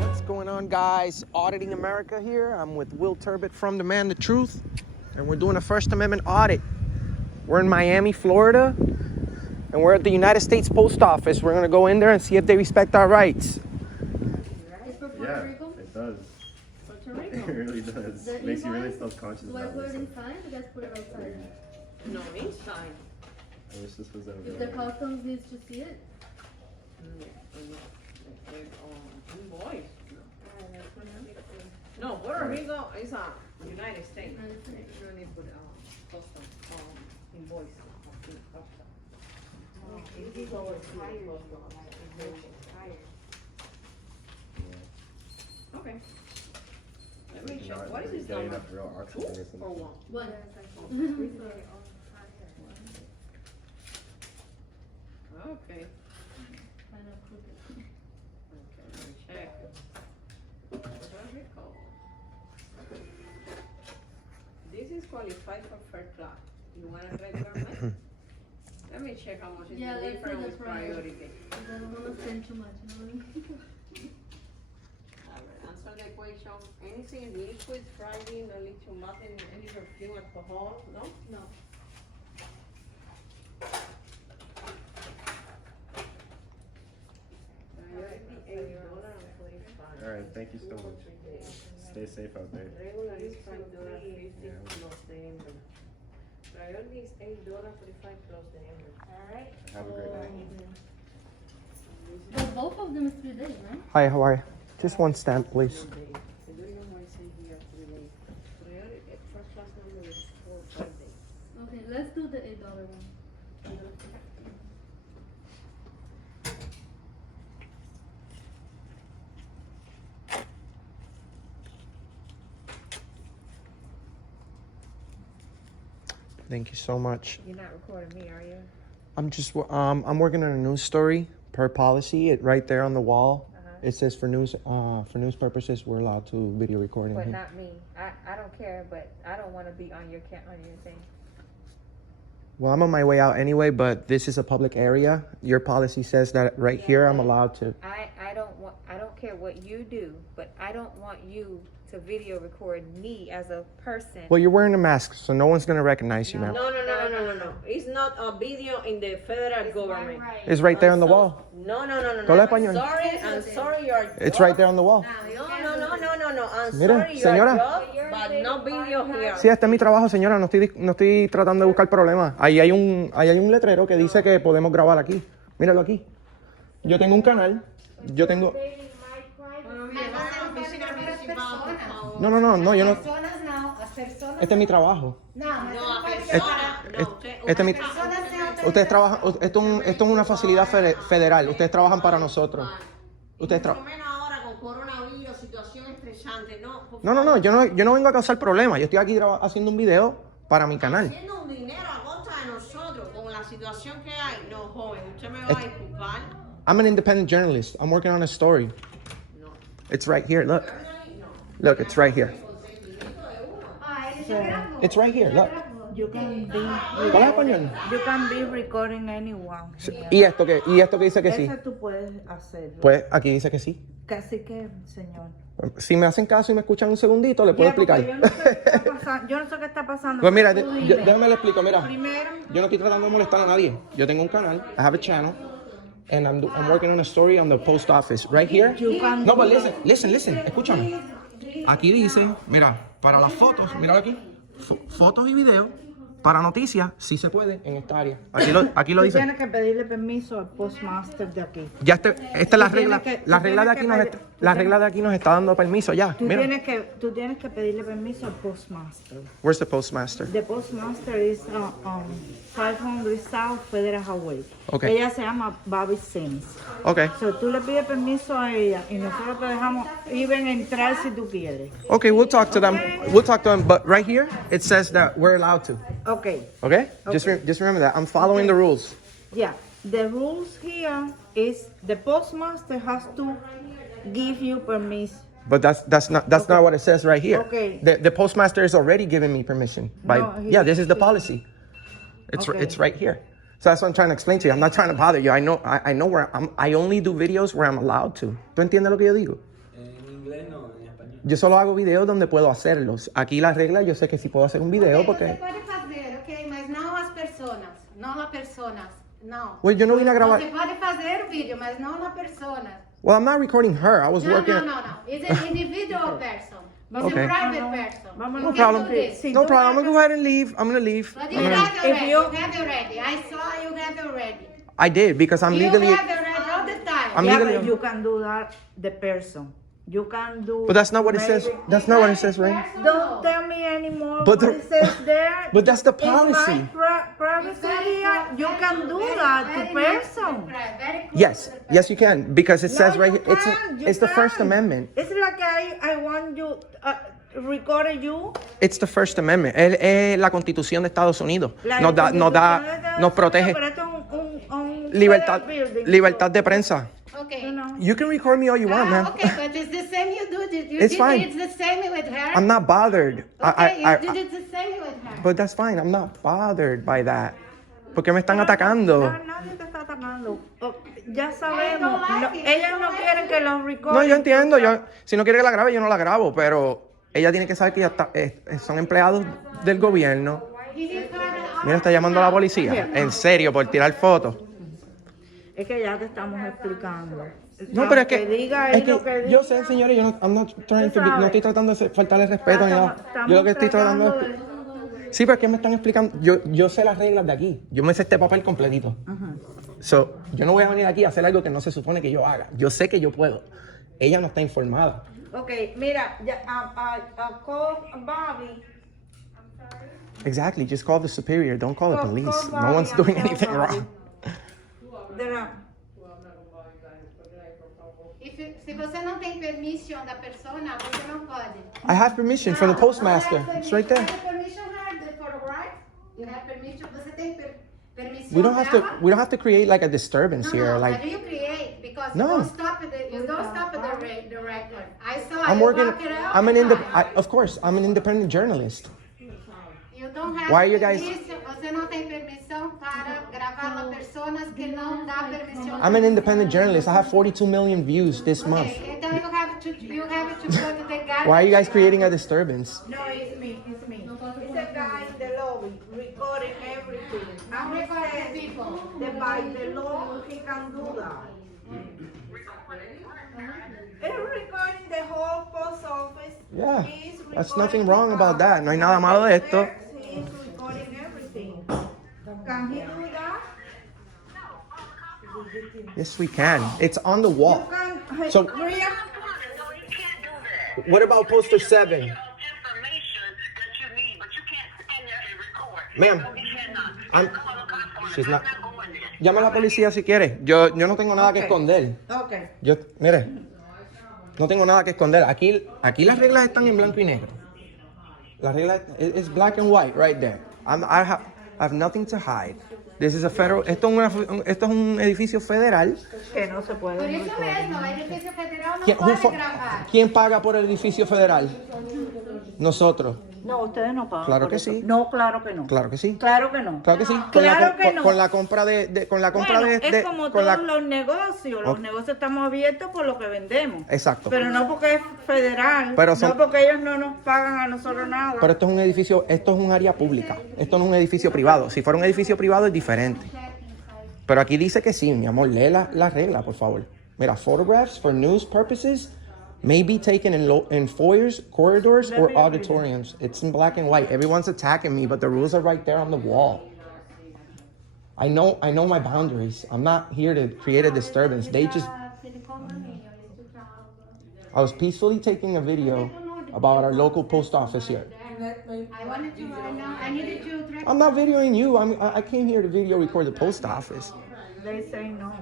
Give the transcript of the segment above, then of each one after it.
What's going on, guys? Auditing America here. I'm with Will Turbot from The Man, The Truth, and we're doing a First Amendment audit. We're in Miami, Florida, and we're at the United States Post Office. We're gonna go in there and see if they respect our rights. Yeah, it does. Puerto Rico. It really does. The Makes you really invoice, self-conscious do I about put it this. inside or just put it outside? No, inside. I wish this was If over the there. customs needs to see it? Invoice. No, Puerto Rico is a United States. You don't need to put custom invoice. Okay. Let me check. What is this Getting number? enough real Two oxygen or or something. one? Okay. Okay, let me check. Puerto Rico. This is qualified for first class. You want a regular man? Let me check how much is Yeah, the let's difference do the with priority. priority. I don't wanna spend too much, you know what I mean? Alright, answer the question. Anything liquid, Friday, no liquid, nothing, any perfume, alcohol, no? No. Priority $8.45. Alright, thank you so much. Stay safe out there. Regular is $5.50 Yeah. plus the envelope. Priority is $8.45 plus the envelope. Alright. Have a great night. But both of them is 3 days, right? Hi, how are you? Just one stamp, please. Priority, first class number is 4 days. Okay, let's do the $8 one. Thank you so much. You're not recording me, are you? I'm working on a news story per policy. It right there on the wall. It says for news purposes we're allowed to video recording. But not me. I don't care, but I don't want to be on your thing. Well, I'm on my way out anyway, but this is a public area. Your policy says that right here I'm allowed to. I don't care what you do, but I don't want you to video record me as a person. Well, you're wearing a mask, so no one's gonna recognize you, ma'am. No. It's not a video in the federal government. It's right there on the wall. No. Habla español. I'm sorry, you're. It's right there on the wall. No. I'm Mira, sorry, señora. you're job, but no video here. Sí, este es mi trabajo, señora. No estoy tratando de buscar problemas. Ahí hay un letrero que dice que podemos grabar aquí. Míralo aquí. Yo tengo un canal. Yo tengo. No, yo no. Este es mi trabajo. Este es mi. Ustedes trabajan. Esto es una facilidad federal. Ustedes trabajan para nosotros. Ustedes Por lo menos ahora con coronavirus, situación estresante, ¿no? No, yo no vengo a causar problemas. Yo estoy aquí haciendo un video para mi canal. Haciendo un dinero a costa de nosotros con la situación que hay. No, joven, usted me va a disculpar. I'm an independent journalist. I'm working on a story. No. It's right here. Look. Look, it's right here. It's right here. Look. You can be, ¿Hablas español? you can be recording anyone. ¿Y esto que dice que sí? Eso tú puedes hacerlo. Pues aquí dice que sí. Casi que, señor. Si me hacen caso y me escuchan un segundito, le puedo Ya, porque explicar. Yo no sé qué está pasando. Pues mira, Tú dime. déjame le explico. Mira, Primero, yo no estoy tratando de molestar a nadie. Yo tengo un canal. I have a channel. And I'm working on a story on the post office. Right here. you can No, but listen. Escúchame. Aquí dice, mira, para las fotos, míralo aquí. Fotos y videos. Para noticias, sí se puede en esta área. Aquí lo tú dice. tienes que pedirle permiso al postmaster de aquí. Ya esta es la regla. La regla de aquí nos está dando permiso ya. Tú Mira. tienes que pedirle permiso al postmaster. Where's the postmaster? The postmaster is 500 South Federal Highway. Okay. Ella se llama Bobby Sims. Okay. So, tú le pides permiso a ella y nosotros te dejamos ir a entrar si tú quieres. Okay, we'll talk to them. But right here, it says that we're allowed to. Okay. Okay? Just remember that. I'm following the rules. Yeah. The rules here is the postmaster has to give you permission. But that's not what it says right here. Okay. The postmaster is already giving me permission. No, This is the policy. Okay. It's right here. So that's what I'm trying to explain to you. I'm not trying to bother you. I know where I only do videos where I'm allowed to. ¿Tú entiendes lo que yo digo? En inglés no, en español. Yo solo hago videos donde puedo hacerlos. Aquí la regla, yo sé que sí puedo hacer un video Você porque... pode fazer, ok? Mas não as personas. Não as personas. Não. Well, yo no vine a grabar... Você pode fazer o vídeo, mas não a persona. Well, I'm not recording her. I was No, working... no, no, no. It's an individual person. It's Okay. a private person. Vamos, You no can problem. do this. Sí, No tú problem. I'm vas gonna go ahead and leave. I'm gonna leave. But I'm you gonna- have it already. If You you- have it already. I saw you have it already. I did because I'm You legally... have it already all the time. I'm Yeah, legally- but you can do that, the person. You can do. But that's not what it says. maybe- That's not what it says, right? Don't tell me anymore But what the- it says there. But that's the In policy. my privacy here, you can do that to person. Yes, yes, you can because it says No, right you here. can't, you It's the First can't. Amendment. It's like I want you, record you. It's the First Amendment. Es la Constitución de Estados Unidos. La Nos Constitución de da, Estados nos protege Unidos, pero esto es un libertad, federal building, libertad de prensa. Okay. you know. You can record me all you want, man. Okay, but it's the same you do. You It's did fine. It's the same with her. I'm not bothered. Okay, you did it the same with her. But that's fine. I'm not bothered by that. Porque me están atacando. Nadie te está atacando. Oh, ya sabemos. don't like No, it. ellas no quieren que los record. No, yo entiendo. Si no quiere que la grabe, yo no la grabo. Pero ella tiene que saber que son empleados del gobierno. Mira, está llamando a la policía. En serio, por tirar fotos. Es que ya te estamos explicando. No, pero es que, diga es él que lo que yo dice. sé, señores, I'm not trying to be- no estoy tratando de faltarle respeto ni nada. Estamos Yo lo que estoy tratando tratando es... Sí, pero es que me están explicando. Yo sé las reglas de aquí. Yo me sé este papel completito. So, yo no voy a venir aquí a hacer algo que no se supone que yo haga. Yo sé que yo puedo. Ella no está informada. Ok, mira, ya, call Bobby. Exactly. Just call the superior. Don't call the Call police. Bobby No one's and doing tell anything Bobby. wrong. Se você não tem permission da persona, você não pode. I have permission from the postmaster. It's right there. You have permission for right? You have permission. Você tem permission We don't have dela? to create like a disturbance here. No, Like but you create because No. you don't stop the record. I saw I'm you working. walk it out. I'm of course, I'm an independent journalist. You don't have Why are you guys- permission. Você não tem permissão para gravar a pessoas que não dá permissão. I'm an independent journalist. I have 42 million views this month. Okay, então you have to go to the garbage. Why are you guys creating a disturbance? No, it's me. It's a guy in the lobby recording everything. I'm recording people. By the law, he can do that. He's recording the whole post office. Yeah, He's that's recording nothing wrong about that. No hay nada malo de esto. He's recording everything. Can he do that? Yes, we can. It's on the wall. You can. So- Maria, What about poster 7? information that you need, but you can't stand there and record. Ma'am, No, you cannot. I'm- Call the cops on it. she's I'm not- not going there. Llama a la policía si quiere. Yo no tengo nada que Ok. esconder. okay. Mire, no tengo nada que esconder. Aquí las reglas están en blanco y negro. Las reglas es black and white right there. I have nothing to hide. This is a federal. Esto es un edificio federal. Que no se puede Por eso recordar. mesmo, el edificio federal no ¿Quién, pode gravar. ¿Quién paga por el edificio federal? Nosotros. No, ustedes no pagan. Claro por que eso. sí. No, claro que no. Claro que sí. Claro que no. Claro que sí. Claro que no. Con la compra Bueno, es como con la- todos los negocios. Los Ok. negocios estamos abiertos por lo que vendemos. Exacto. Pero no porque es federal. Pero son- No porque ellos no nos pagan a nosotros nada. Pero esto es un edificio, esto es un área pública. Esto no es un edificio privado. Si fuera un edificio privado es diferente. Pero aquí dice que sí, mi amor. Lee la regla, por favor. Mira, photographs for news purposes may be taken in foyers, corridors, or auditoriums. It's in black and white. Everyone's attacking me, but the rules are right there on the wall. I know my boundaries. I'm not here to create a disturbance. I was peacefully taking a video about our local post office here. I needed to track. I'm not videoing you. I came here to video record the post office. They say no.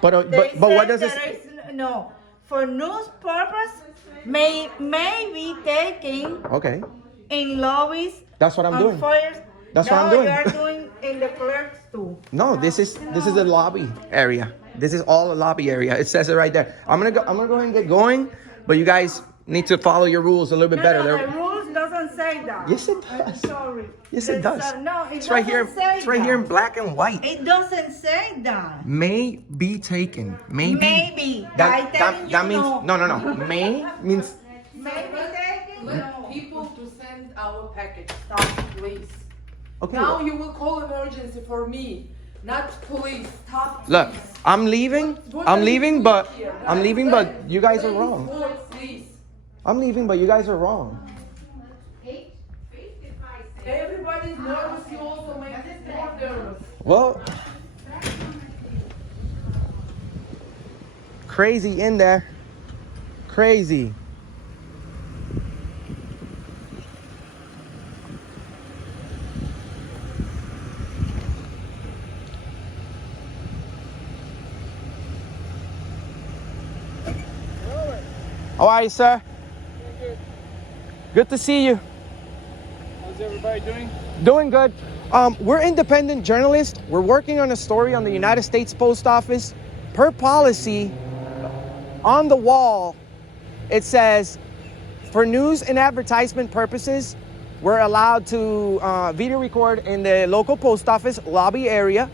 But They what say does this? there is no. For news purpose, may be taken Okay, in lobbies. that's what I'm on doing. Fires. That's no, what I'm doing. you are doing in the clerks too. No, this is the lobby area. This is all the lobby area. It says it right there. I'm gonna go ahead and get going, but you guys need to follow your rules a little bit better. No, They're- the rules doesn't doesn't say that. Yes, it I'm does. sorry. Yes, it does. No, it It's right here. doesn't say It's right here in that. black and white. It doesn't say that. May be taken. Maybe. Maybe. I That, tell that, you that means no. no. May means Maybe taken. Let people to send our package. Stop, please. okay. Now you will call emergency for me, not police. Stop. Look, please. I'm leaving. What I'm are you leaving, doing but here? I'm leaving, but you guys are Let me wrong. forward, please. I'm leaving, but you guys are wrong. Everybody's nervous. You also make it more nervous. Well, crazy in there. Crazy. How are you, sir? Good to see you. How's everybody doing? Doing good. We're independent journalists. We're working on a story on the United States Post Office. Per policy, on the wall, it says, for news and advertisement purposes, we're allowed to video record in the local post office lobby area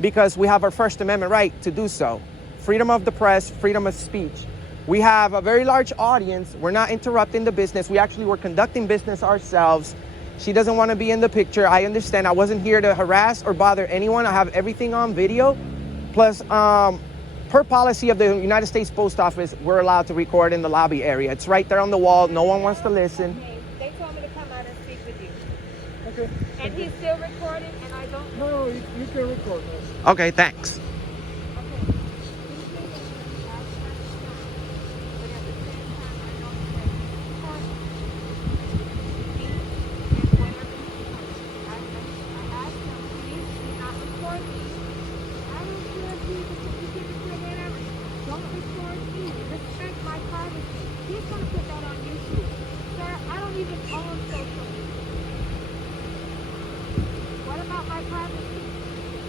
because we have our First Amendment right to do so. Freedom of the press, freedom of speech. We have a very large audience. We're not interrupting the business. We actually were conducting business ourselves. She doesn't want to be in the picture. I understand. I wasn't here to harass or bother anyone. I have everything on video. Plus, per policy of the United States Post Office, we're allowed to record in the lobby area. It's right there on the wall. No one wants to listen. Hey, they told me to come out and speak with you. Okay. And he's still recording, and I don't know. No, you can record this. Okay, thanks.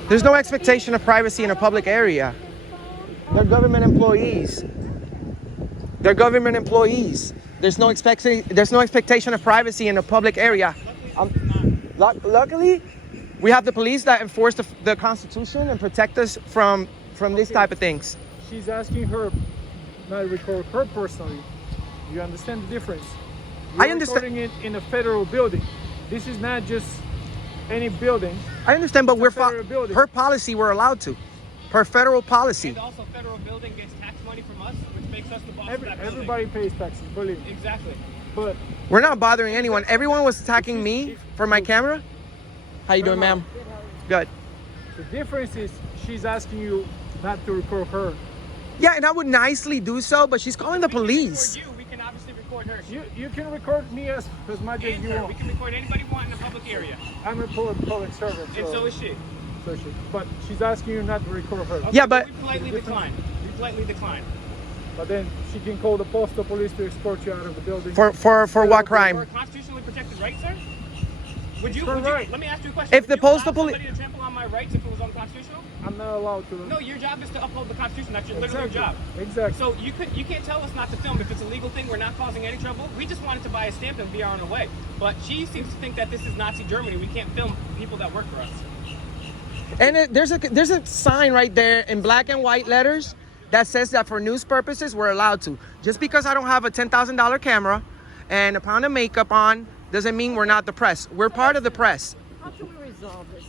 There's no expectation of privacy in a public area. They're government employees. They're government employees. There's no expectation of privacy in a public area. Luckily, we have the police that enforce the Constitution and protect us from this type of things. She's asking her not to record her personally. You understand the difference? I understand. Recording it in a federal building. This is not just any building. I understand, but building. per policy, we're allowed to. Per federal policy. And also, federal building gets tax money from us, which makes us the boss of that building. Everybody pays taxes, believe me. Exactly. But We're not bothering anyone. Everyone was attacking me for my camera. How you doing, ma'am? Good. the difference is she's asking you not to record her. Yeah, and I would nicely do so, but she's calling the police. We can obviously record her. You can record me as much as you want. We can record anybody you want in a public area. I'm a public servant. And so is she. But she's asking you not to record her. Okay, yeah, but we politely decline. We politely decline. But then she can call the postal police to escort you out of the building. for what crime? For a constitutionally protected right, sir? Would you, right. let me ask you a question. If the Would you allow postal police, somebody to trample on my rights if it was unconstitutional? I'm not allowed to. No, your job is to uphold the Constitution. That's your literal job. Exactly. So you can't tell us not to film if it's a legal thing. We're not causing any trouble. We just wanted to buy a stamp and be on our way. But she seems to think that this is Nazi Germany. We can't film people that work for us. and there's a sign right there in black and white letters that says that for news purposes we're allowed to. Just because I don't have a $10,000 camera and a pound of makeup on doesn't mean we're not the press. We're part of the press. How can we resolve this?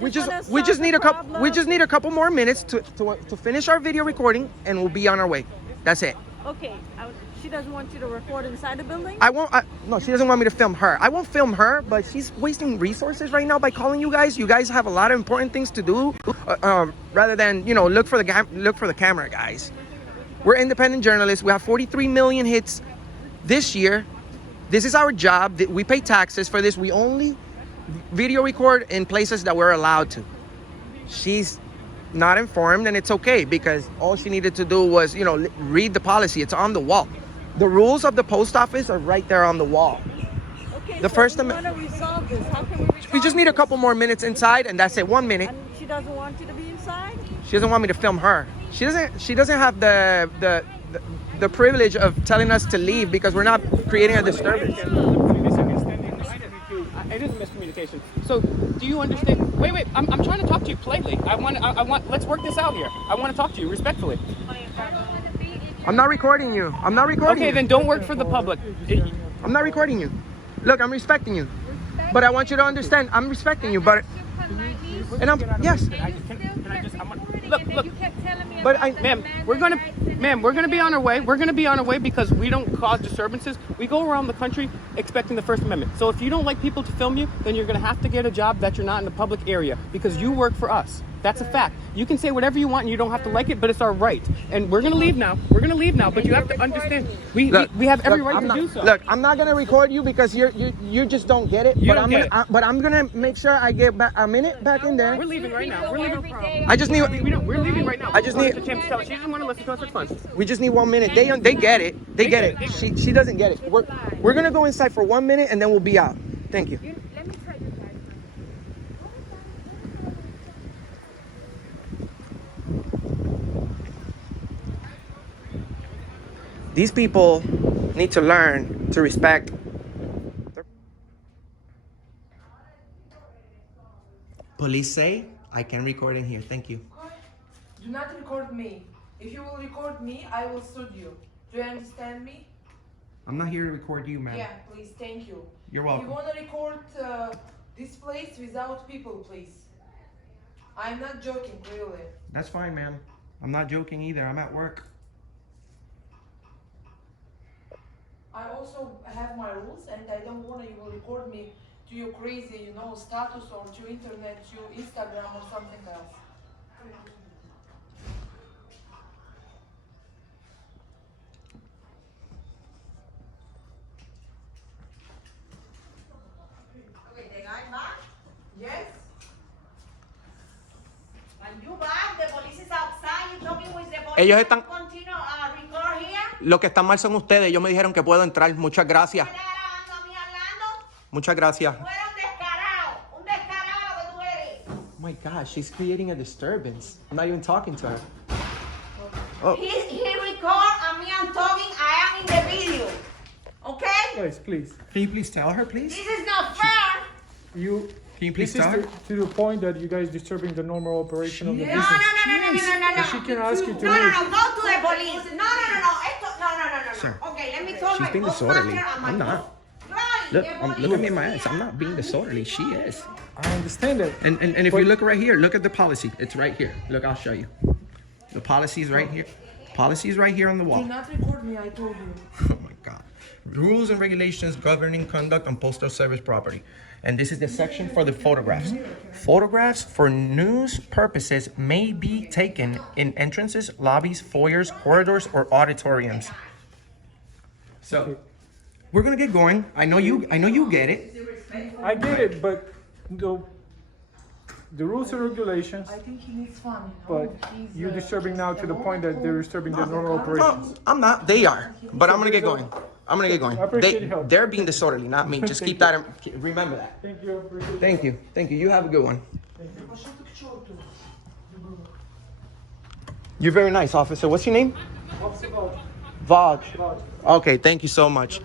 We just need a couple more minutes to finish our video recording and we'll be on our way. That's it. Okay, she doesn't want you to record inside the building? No, she doesn't want me to film her. I won't film her, but she's wasting resources right now by calling you guys. You guys have a lot of important things to do, rather than, look for the camera, guys. We're independent journalists. We have 43 million hits this year. This is our job. We pay taxes for this. We only video record in places that we're allowed to. She's not informed, and it's okay because all she needed to do was, read the policy. It's on the wall. The rules of the post office are right there on the wall. Okay, the First Amendment. We want to resolve this. How can we resolve We just need a couple more minutes inside, and that's it. 1 minute. And she doesn't want you to be inside? She doesn't want me to film her. She doesn't have the privilege of telling us to leave because we're not creating a disturbance. it is a miscommunication. So, do you understand? Wait. I'm trying to talk to you politely. I want. Let's work this out here. I want to talk to you respectfully. I'm not recording you. I'm not recording you. Okay, then don't work for the public. I'm not recording you. Look, I'm respecting you. But I want you to understand, I'm respecting you, but... And I'm... Yes. Look. But ma'am, we're gonna be on our way. We're gonna be on our way because we don't cause disturbances. We go around the country expecting the First Amendment. So if you don't like people to film you, then you're gonna have to get a job that you're not in the public area because you work for us. That's a fact. You can say whatever you want and you don't have to like it, but it's our right. And we're gonna leave now. But you have to understand, we have every right to do so. Look, I'm not gonna record you because you just don't get it. But I'm gonna make sure I get back a minute back in there. We're leaving right now. We're leaving. I just need. We're leaving right now. I just need. She doesn't want to listen to us. It's fun. We just need 1 minute. They get it. They get it. She doesn't get it. We're gonna go inside for 1 minute and then we'll be out. Thank you. Let me tell you guys. These people need to learn to respect. Police say I can record in here. Thank you. Do not record me. If you will record me, I will sue you. Do you understand me? I'm not here to record you, man. Yeah, please, thank you. You're welcome. You want to record this place without people, please. I'm not joking, really. That's fine, man. I'm not joking either. I'm at work. I also have my rules, and I don't want you will record me to your crazy, status or to internet, to Instagram or something else. Okay, the guy back? Yes? When you back, the police is outside, you talking with the police. Ellos están... Continue record here. Lo que están mal son ustedes. Ellos me dijeron que puedo entrar. Muchas gracias. ¿Me estás grabando a mí hablando? Muchas gracias. Tú eres un descarado que tú eres. Oh my gosh, she's creating a disturbance. I'm not even talking to her. Oh. He record and me I'm talking, I am in the video. Okay? Guys, please. Can you please tell her, please? This is not fair. Can you please This tell is her? to the point that you guys disturbing the normal operation of the No, business. no. She can ask you to No, leave. go to the police. No. No. Sir, Okay, let me tell she's my being postmaster disorderly. and my I'm not. boss. Right, Look at me in my eyes. I'm not being disorderly. She is. I understand that. And if you look right here, look at the policy. It's right here. Look, I'll show you. The policy is right here. Policy is right here on the wall. Do not record me, I told you. Oh my God. Rules and regulations governing conduct on postal service property. And this is the section for the photographs. Photographs for news purposes may be taken in entrances, lobbies, foyers, corridors, or auditoriums. So, we're gonna get going. I know you get it. I get it, but the rules and regulations, I think he needs fun. but you're disturbing now to the point that they're disturbing the normal operations. No, I'm not. They are. But I'm gonna get going. I appreciate your help. They're being disorderly, not me. Just keep that. Remember that. Thank you. Appreciate it. Thank you. Thank you. You have a good one. You're very nice, officer. What's your name? Vaj. Okay, thank you so much.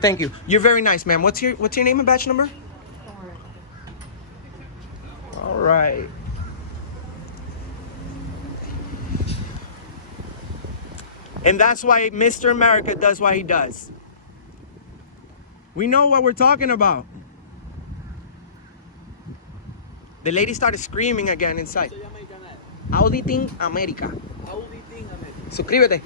Thank you. You're very nice, ma'am. What's your name and badge number? All right. And that's why Mr. America does what he does. We know what we're talking about. The lady started screaming again inside. Auditing America. Suscríbete.